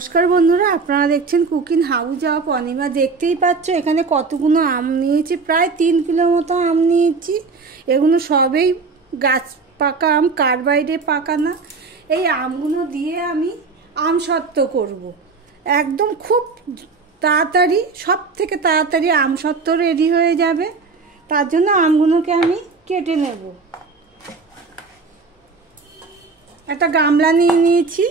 নমস্কার বন্ধুরা, আপনারা দেখছেন কুকিং হাউস অফ অনিমা। দেখতেই পাচ্ছ এখানে কতগুলো আম নিয়েছি, প্রায় 3 কিলো মতো আম নিয়েছি। এগুলো সবই গাছ পাকা আম, কার্বাইডে পাকা না। এই আমগুলো দিয়ে আমি আম সত্ত্ব করব। একদম খুব তাড়াতাড়ি, সব থেকে তাড়াতাড়ি আম সত্ত্ব রেডি হয়ে যাবে। তার জন্য আমগুলোকে আমি কেটে নেব। একটা গামলা নিয়ে নিয়েছি।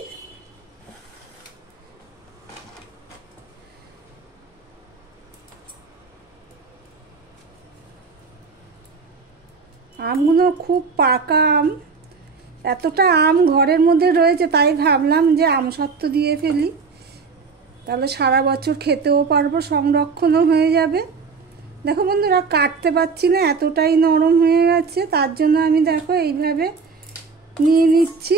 আমগুলো খুব পাকা আম, এতটা আম ঘরের মধ্যে রয়েছে, তাই ভাবলাম যে আম সত্ত্ব দিয়ে ফেলি, তাহলে সারা বছর খেতেও পারবো, সংরক্ষণও হয়ে যাবে। দেখো বন্ধুরা, কাটতে পারছি না, এতটাই নরম হয়ে গেছে। তার জন্য আমি দেখো এইভাবে নিয়ে নিচ্ছি।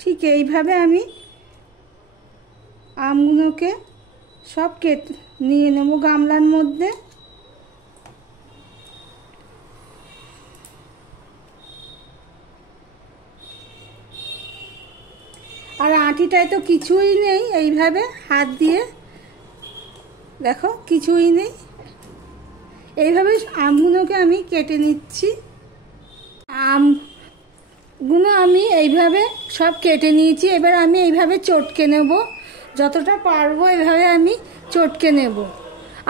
ঠিক এইভাবে আমি আমগুলোকে সব কেটে নিয়ে নেব গামলার মধ্যে। আর আঁটিটায় তো কিছুই নেই, এইভাবে হাত দিয়ে দেখো কিছুই নেই। এইভাবে আমগুলোকে আমি কেটে নিচ্ছি। আমগুলো আমি এইভাবে সব কেটে নিয়েছি। এবার আমি এইভাবে চটকে নেব, যতটা পারবো এইভাবে আমি চটকে নেব।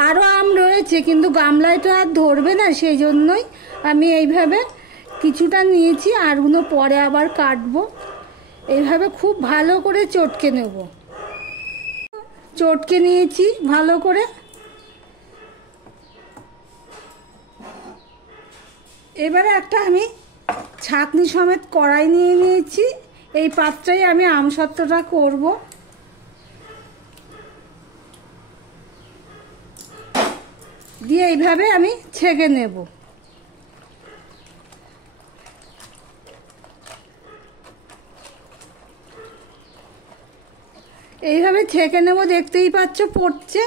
আরও আম রয়েছে, কিন্তু গামলায় তো আর ধরবে না, সেই জন্যই আমি এইভাবে কিছুটা নিয়েছি। আরগুলো পরে আবার কাটবো। এইভাবে খুব ভালো করে চটকে নেব। চটকে নিয়েছি ভালো করে। এবারে একটা আমি ছাঁকনি সমেত কড়াই নিয়ে নিয়েছি। এই পাত্রেই আমি আম সত্ত্বটা করব। দিয়ে এইভাবে আমি ছেঁকে নেব। এইভাবে ছেঁকে নেব, দেখতেই পাচ্ছ পড়ছে।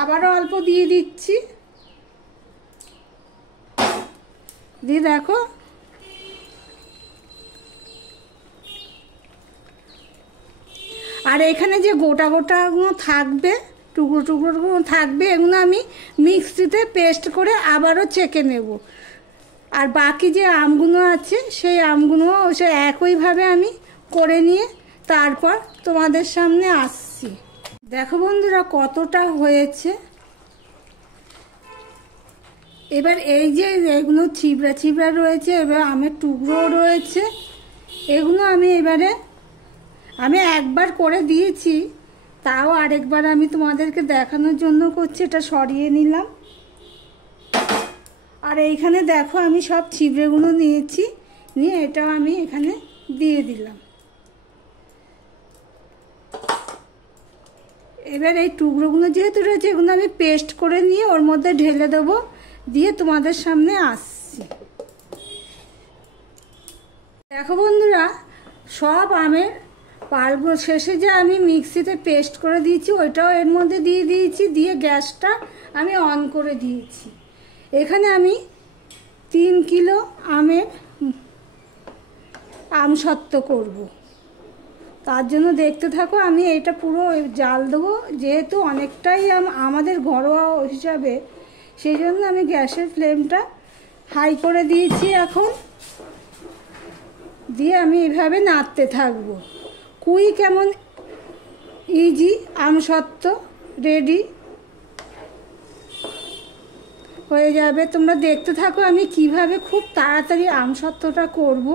আবারও অল্প দিয়ে দিচ্ছি। দিয়ে দেখো আর এখানে যে গোটা গোটাগুলো থাকবে, টুকরো টুকরোগুলো থাকবে, এগুলো আমি মিক্সিতে পেস্ট করে আবারও ছেঁকে নেব। আর বাকি যে আমগুলো আছে সেই আমগুলো সে একইভাবে আমি করে নিয়ে তারপর তোমাদের সামনে আসছি। দেখো বন্ধুরা কতটা হয়েছে। এবার এই যে এগুলো ছিবড়া ছিবড়া রয়েছে, এবার আমের টুকরো রয়েছে, এগুলো আমি এবারে আমি একবার করে দিয়েছি, তাও আরেকবার আমি তোমাদেরকে দেখানোর জন্য করছি। এটা সরিয়ে নিলাম। আর এইখানে দেখো আমি সব ছিবড়েগুলো নিয়েছি, নিয়ে এটাও আমি এখানে দিয়ে দিলাম। এবার এই টুকরোগুলো যেহেতু রয়েছে, এগুলো আমি পেস্ট করে নিয়ে ওর মধ্যে ঢেলে দেবো, দিয়ে তোমাদের সামনে আসছি। দেখো বন্ধুরা, সব আমের পাল্প শেষে যে আমি মিক্সিতে পেস্ট করে দিয়েছি, ওইটাও এর মধ্যে দিয়ে দিয়েছি। দিয়ে গ্যাসটা আমি অন করে দিয়েছি। এখানে আমি 3 কিলো আমের আম সত্ত্ব করব। তার জন্য দেখতে থাকো। আমি এটা পুরো জাল দেবো, যেহেতু অনেকটাই আমাদের ঘরোয়া হিসাবে, সেই জন্য আমি গ্যাসের ফ্লেমটা হাই করে দিয়েছি এখন। দিয়ে আমি এভাবে নাড়তে থাকবো। কুইক কেমন ইজি আম সত্ত্ব রেডি হয়ে যাবে। তোমরা দেখতে থাকো আমি কিভাবে খুব তাড়াতাড়ি আম সত্ত্বটা করব।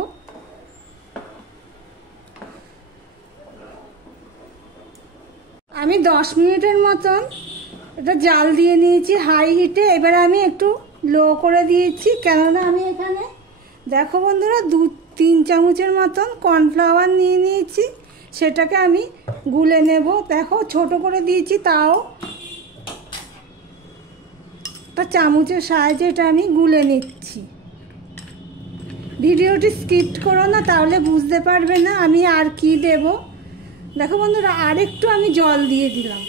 আমি 10 মিনিটের মতন এটা জাল দিয়ে নিয়েছি হাই হিটে। এবার আমি একটু লো করে দিয়েছি, কেননা আমি এখানে দেখো বন্ধুরা 2-3 চামচের মতন কর্নফ্লাওয়ার নিয়ে নিয়েছি, সেটাকে আমি গুলে নেব। দেখো ছোট করে দিয়েছি, তাও একটা চামচের সাহায্যে এটা আমি গুলে নিচ্ছি। ভিডিওটি স্কিপ করো না, তাহলে বুঝতে পারবে না আমি আর কি দেব। দেখো বন্ধুরা, আরেকটু আমি জল দিয়ে দিলাম।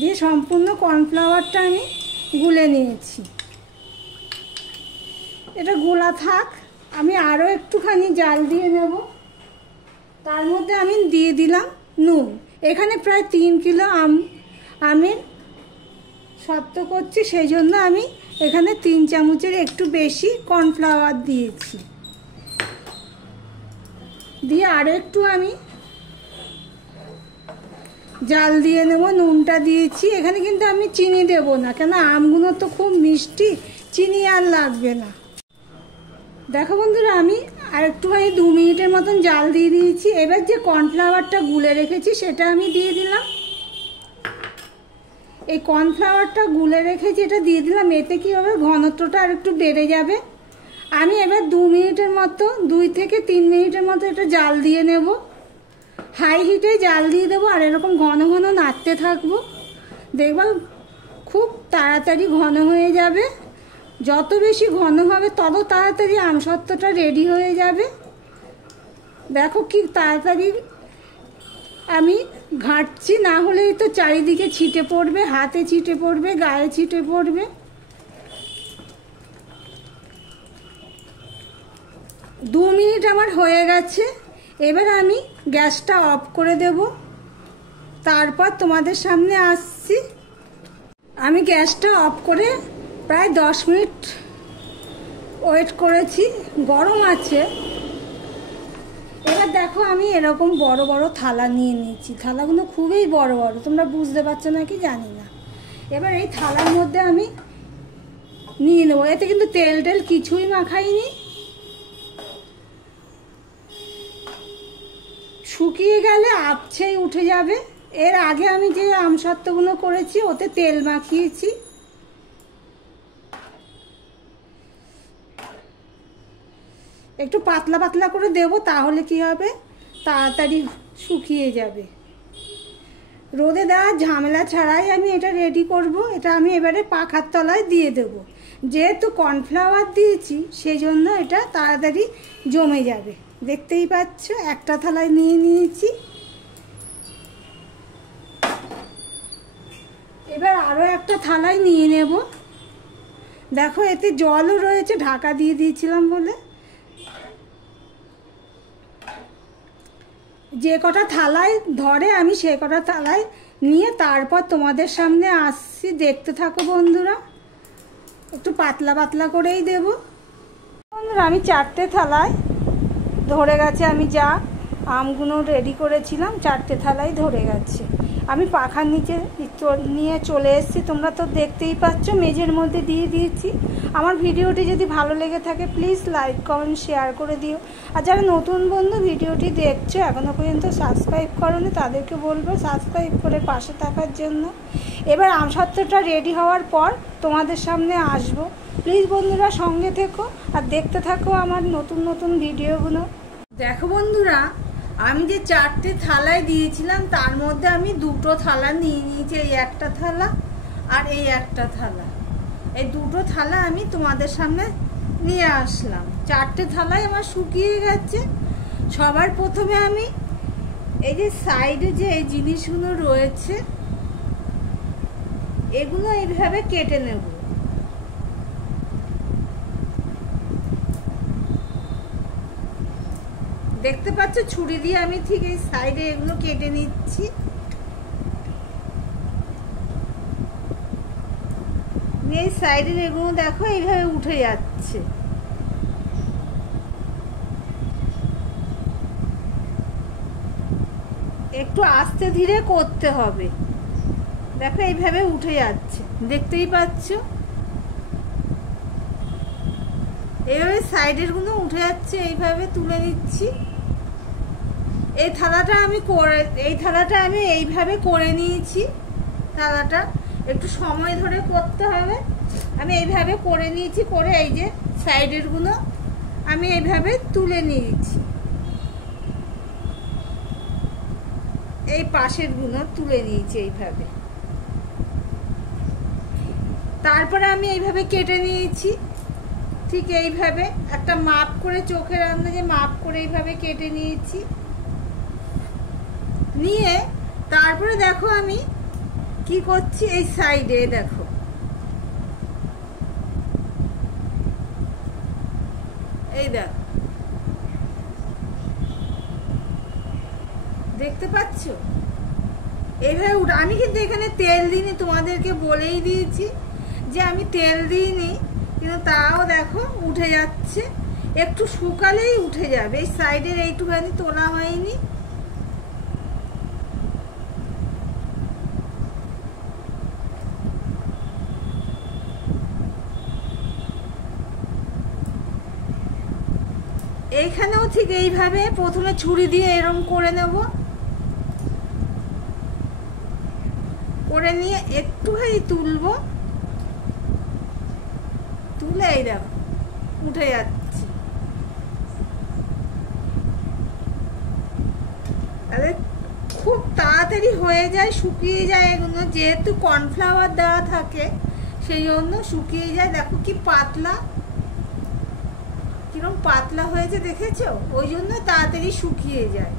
দিয়ে সম্পূর্ণ কর্নফ্লাওয়ারটা আমি গুলে নিয়েছি। এটা গোলা থাক, আমি আরও একটুখানি জাল দিয়ে নেব। তার মধ্যে আমি দিয়ে দিলাম নুন। এখানে প্রায় 3 কিলো আমের শক্ত করছি, সেই জন্য আমি এখানে 3 চামচের একটু বেশি কর্নফ্লাওয়ার দিয়েছি। দিয়ে আরও একটু আমি জাল দিয়ে নেব। নুনটা দিয়েছি, এখানে কিন্তু আমি চিনি দেব না, কেন আমগুলো তো খুব মিষ্টি, চিনি আর লাগবে না। দেখো বন্ধুরা, আমি আর একটুখানি 2 মিনিটের মতন জাল দিয়ে দিয়েছি। এবার যে কর্নফ্লাওয়ারটা গুলে রেখেছি সেটা আমি দিয়ে দিলাম। এই কর্নফ্লাওয়ারটা গুলে রেখেছি, এটা দিয়ে দিলাম। এতে কী হবে, ঘনত্বটা আর একটু বেড়ে যাবে। আমি এবার 2 মিনিটের মতো, 2 থেকে 3 মিনিটের মতো এটা জাল দিয়ে নেব। হাই হিটে জাল দিয়ে দেবো, আর এরকম ঘন ঘন নাড়তে থাকবো। দেখবা খুব তাড়াতাড়ি ঘন হয়ে যাবে। যত বেশি ঘন হবে তত তাড়াতাড়ি আমসত্ত্বটা রেডি হয়ে যাবে। দেখো কি তাড়াতাড়ি আমি ঘাঁটছি, না হলেই তো চারিদিকে ছিটে পড়বে, হাতে ছিটে পড়বে, গায়ে ছিটে পড়বে। 2 মিনিট আমার হয়ে গেছে। এবার আমি গ্যাসটা অফ করে দেব, তারপর তোমাদের সামনে আসছি। আমি গ্যাসটা অফ করে প্রায় 10 মিনিট ওয়েট করেছি, গরম আছে। এবার দেখো আমি এরকম বড় বড় থালা নিয়ে নিয়েছি। থালাগুলো খুবই বড় বড়, তোমরা বুঝতে পারছো নাকি জানি না। এবার এই থালার মধ্যে আমি নিয়ে নেবো। এতে কিন্তু তেল টেল কিছুই মাখাইনি। শুকিয়ে গেলে আপছেই উঠে যাবে। এর আগে আমি যে আমসত্ত্বগুলো করেছি ওতে তেল মাখিয়েছি। একটু পাতলা পাতলা করে দেব, তাহলে কি হবে, তাড়াতাড়ি শুকিয়ে যাবে। রোদে দেওয়ার ঝামেলা ছাড়াই আমি এটা রেডি করব। এটা আমি এবারে পাখার তলায় দিয়ে দেব। যেহেতু কর্নফ্লাওয়ার দিয়েছি সেই জন্য এটা তাড়াতাড়ি জমে যাবে। দেখতেই পাচ্ছ, একটা থালায় নিয়ে নিয়েছি। এবার আরও একটা থালায় নিয়ে নেব। দেখো এতে জলও রয়েছে, ঢাকা দিয়ে দিয়েছিলাম বলে। যে কটা থালায় ধরে আমি সে কটা থালায় নিয়ে তারপর তোমাদের সামনে আসছি। দেখতে থাকো বন্ধুরা, একটু পাতলা পাতলা করেই দেব। বন্ধুরা, আমি 4টে থালায় ধরে গেছে। আমি যা আমগুলো রেডি করেছিলাম 4টে থালায় ধরে গেছে। আমি পাখার নিচে নিয়ে চলে এসেছি। তোমরা তো দেখতেই পাচ্ছ, মেঝের মধ্যে দিয়ে দিয়েছি। আমার ভিডিওটি যদি ভালো লেগে থাকে প্লিজ লাইক কমেন্ট শেয়ার করে দিও। আর যারা নতুন বন্ধু ভিডিওটি দেখছো এখনও পর্যন্ত সাবস্ক্রাইব করোনি, তাদেরকে বলবো সাবস্ক্রাইব করে পাশে থাকার জন্য। এবার আমসত্ত্বটা রেডি হওয়ার পর তোমাদের সামনে আসবো। প্লিজ বন্ধুরা সঙ্গে থেকো আর দেখতে থাকো আমার নতুন নতুন ভিডিওগুলো। দেখো বন্ধুরা, আমি যে 4টে থালায় দিয়েছিলাম তার মধ্যে আমি 2টো থালা নিয়ে নিয়েছি। এই একটা থালা আর এই একটা থালা, এই 2টো থালা আমি তোমাদের সামনে নিয়ে আসলাম। 4টে থালায় আমার শুকিয়ে গেছে। সবার প্রথমে আমি এই যে সাইডে যে এই জিনিসগুলো রয়েছে এগুলো এইভাবে কেটে নেব। দেখতে পাচ্ছ, ছুরি দিয়ে আমি ঠিক এই সাইডে এগুলো কেটে নিচ্ছি। এই সাইডের এগুলো দেখো এইভাবে উঠে যাচ্ছে। একটু আস্তে ধীরে করতে হবে। দেখো এইভাবে উঠে যাচ্ছে, দেখতেই পাচ্ছ। এইভাবে সাইডের গুলো উঠে যাচ্ছে, এইভাবে তুলে নিচ্ছি। এই থালাটা আমি এইভাবে করে নিয়েছি। থালাটা একটু সময় ধরে করতে হবে। আমি এইভাবে করে নিয়েছি, করে এই যে সাইডের গুলো আমি এইভাবে তুলে নিয়েছি। এই পাশের গুলো তুলে নিয়েছি এইভাবে। তারপরে আমি এইভাবে কেটে নিয়েছি। ঠিক এইভাবে একটা মাপ করে, চোখের আন্দাজে মাপ করে এইভাবে কেটে নিয়েছি। নিয়ে তারপরে দেখো আমি কি করছি, এই সাইডে দেখো, এই দেখো, দেখতে পাচ্ছ? এইভাবে আমি কিন্তু এখানে তেল দিইনি, তোমাদেরকে বলেই দিয়েছি যে আমি তেল দিইনি, কিন্তু তাও দেখো উঠে যাচ্ছে। একটু শুকালেই উঠে যাবে। এই সাইডের এইটুখানি তোলা হয়নি। এইখানেও ঠিক এইভাবে প্রথমে ছুরি দিয়ে এরম করে নেব, করে নিয়ে একটুখানি তুলবো, তুলে এই দেখো উঠে যাচ্ছে। তাহলে খুব তাড়াতাড়ি হয়ে যায়, শুকিয়ে যায় এগুলো, যেহেতু কর্নফ্লাওয়ার দেওয়া থাকে সেই জন্য শুকিয়ে যায়। দেখো কি পাতলা, কিরকম পাতলা হয়েছে দেখেছো? ওই জন্য তাড়াতাড়ি শুকিয়ে যায়।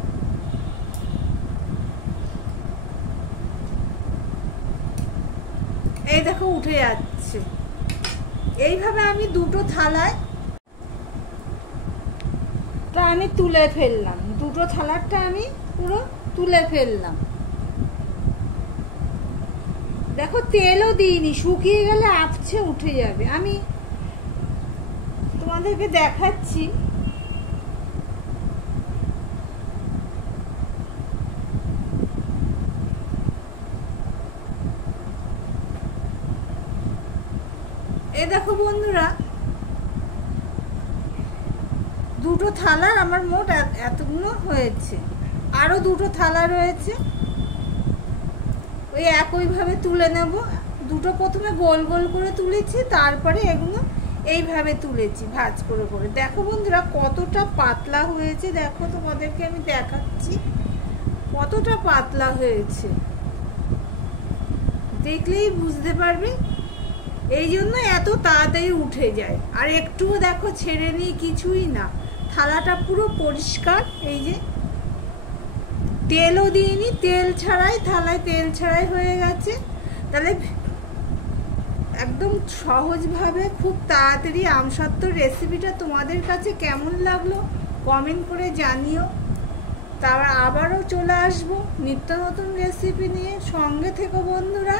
এই দেখো উঠে যাচ্ছে। এইভাবে আমি দুটো থালায় তা আমি তুলে ফেললাম, দুটো থালারটা আমি পুরো তুলে ফেললাম। দেখো তেলও দিইনি, শুকিয়ে গেলে আপছে উঠে যাবে। আমি তোমাদেরকে দেখাচ্ছি। এই দেখো বন্ধুরা, দুটো থালা আমার মোট এতগুলো হয়েছে, আরো দুটো থালা রয়েছে। ওই একইভাবে তুলে নেব। দুটো প্রথমে গোল গোল করে তুলেছি, তারপরে এগুলো এইভাবে তুলেছি ভাঁজ করে করে। দেখো বন্ধুরা কতটা পাতলা হয়েছে, দেখো তোমাদেরকে আমি দেখাচ্ছি কতটা পাতলা হয়েছে, দেখলেই বুঝতে পারবে। এই জন্য এত তাড়াতাড়ি উঠে যায়। আর একটুও দেখো ছেড়ে নিয়ে কিছুই না, থালাটা পুরো পরিষ্কার। এই যে তেলও দিইনি, তেল ছাড়াই, থালায় তেল ছাড়াই হয়ে গেছে। তাহলে একদম সহজভাবে খুব তাড়াতাড়ি আমসত্ত্বর রেসিপিটা তোমাদের কাছে কেমন লাগলো কমেন্ট করে জানিও। তারপর আবারও চলে আসবো নিত্য নতুন রেসিপি নিয়ে। সঙ্গে থেকো বন্ধুরা।